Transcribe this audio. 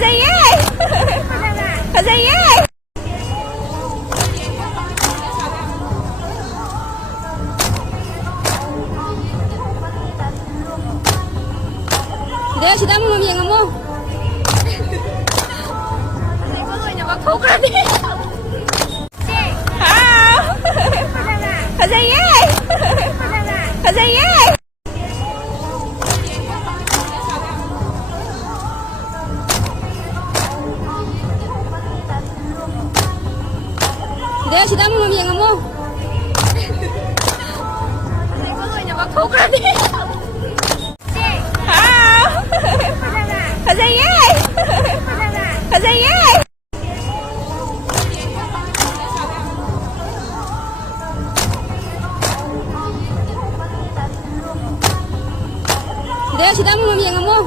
Kazaye! Kazaye! Dia sudah mau ngomong ngomong. Kazaye! Kazaye! Dia sudah mau ngomong ngomong. Kazaye! Kazaye! Dia sudah mau ngomong ngomong.